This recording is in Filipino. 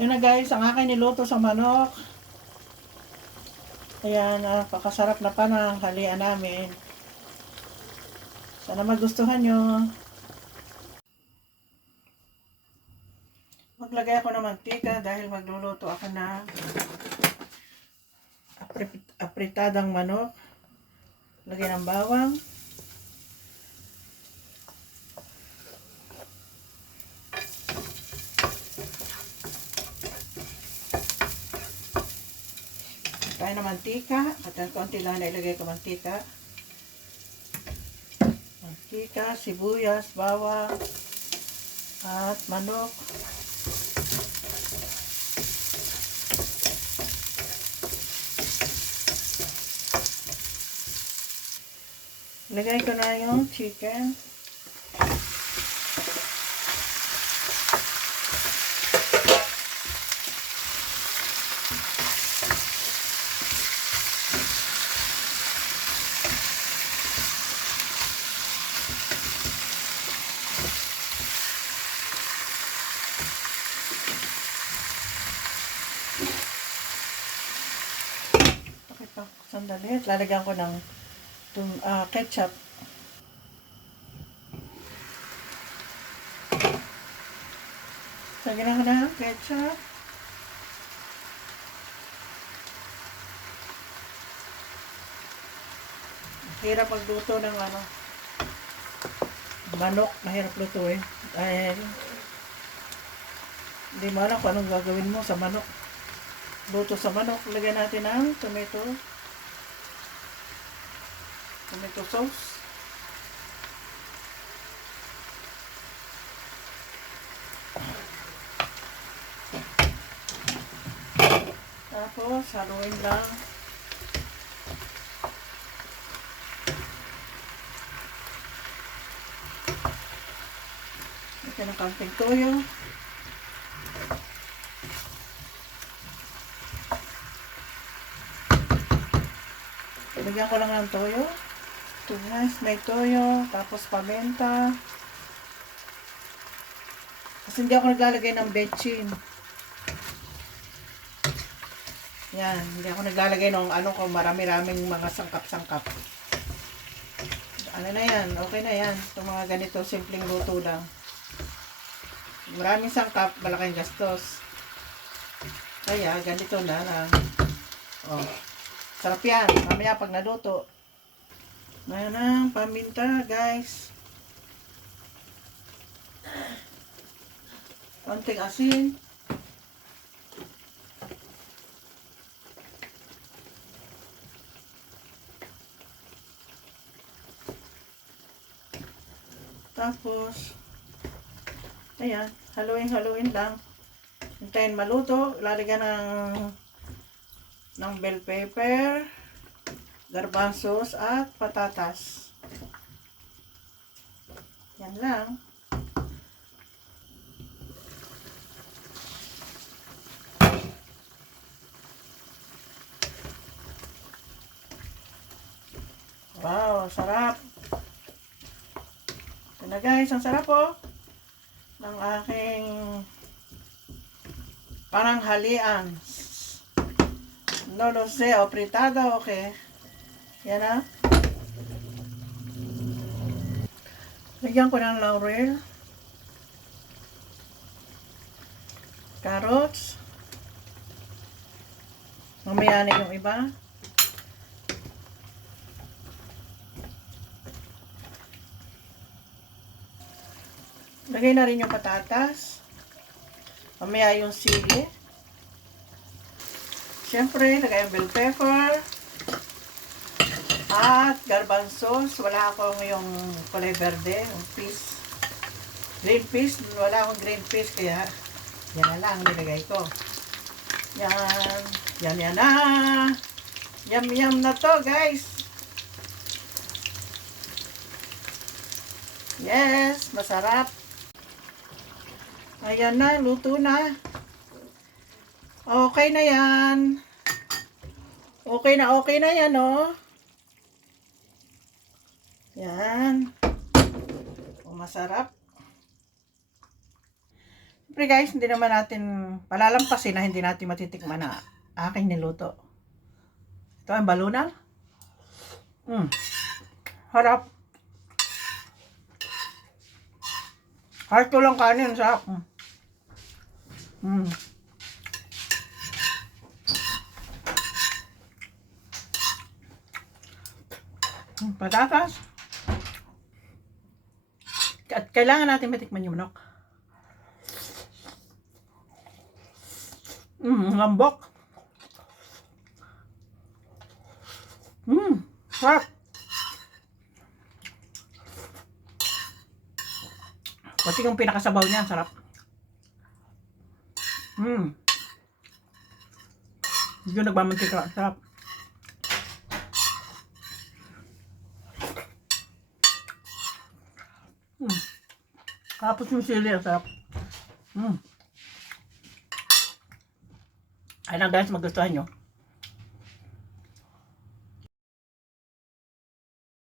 Yun na guys, ang akin niluto sa manok. Ayan, napakasarap na pananghalian namin. Sana magustuhan nyo. Maglagay ako ng mantika dahil magluluto ako ng apritadang manok. Lagay ng bawang. Tayo ng mantika. At konti lang na ilagay ko mantika. Mantika, sibuyas, bawang, at manok. Lagay ko na yung chicken. Sandali, lalagyan ko ng ketchup. Lagyan ko ng ketchup. Hirap magluto ng manok. Mahirap lutuin. Dahil hindi mo alam kung anong gagawin mo sa manok. Luto sa manok. Lagyan natin ng tomato sauce. Tapos, haluin lang. Lagyan ng kaunting toyo. Lagyan ko lang ng toyo. May toyo, tapos paminta. Kasi hindi ako naglalagay ng betchin. Yan, hindi ako naglalagay ng kung marami-raming mga sangkap-sangkap. Ano na yan, okay na yan. Itong mga ganito, simpleng luto lang. Maraming sangkap, malaking gastos. Kaya, ganito na lang. Oh, sarap yan. Mamaya pag naluto. Ayan ang paminta, guys. Konting asin. Tapos, ayan, haluin lang. Hintayin maluto. Lalagyan ng bell pepper, garbanzos, at patatas. Yan lang. Wow, sarap. Ito na guys, ang sarap po ng aking pananghalian. No lo sé, apritado, okay. Yan na. Lagyan ko ng laurel, carrots, mamaya na yung iba. Lagay na rin yung patatas. Mamaya yung sili. Siyempre, lagay yung bell pepper. At garbanzos. Wala akong yung kulay verde, yung peas. Green peas. Wala akong green peas, kaya yan na lang nilagay ko. Yan. Yan na. Yum na to, guys. Yes, masarap. Ayan na, luto na. Okay na yan. Okay na yan, oh. Yan. Oh, masarap. Siyempre guys, hindi naman natin palalampasin na hindi natin matitikman na aking niluto. Ito ang balunal. Harap. Heart ko lang kanin, sarap. Patatas. At kailangan natin matikman yung manok. Lambok. Sarap. Pati yung pinakasabaw niya, sarap. Hindi yung nagmamantika, sarap. Tapos yung sili, sarap. Ayun lang guys, magustuhan nyo.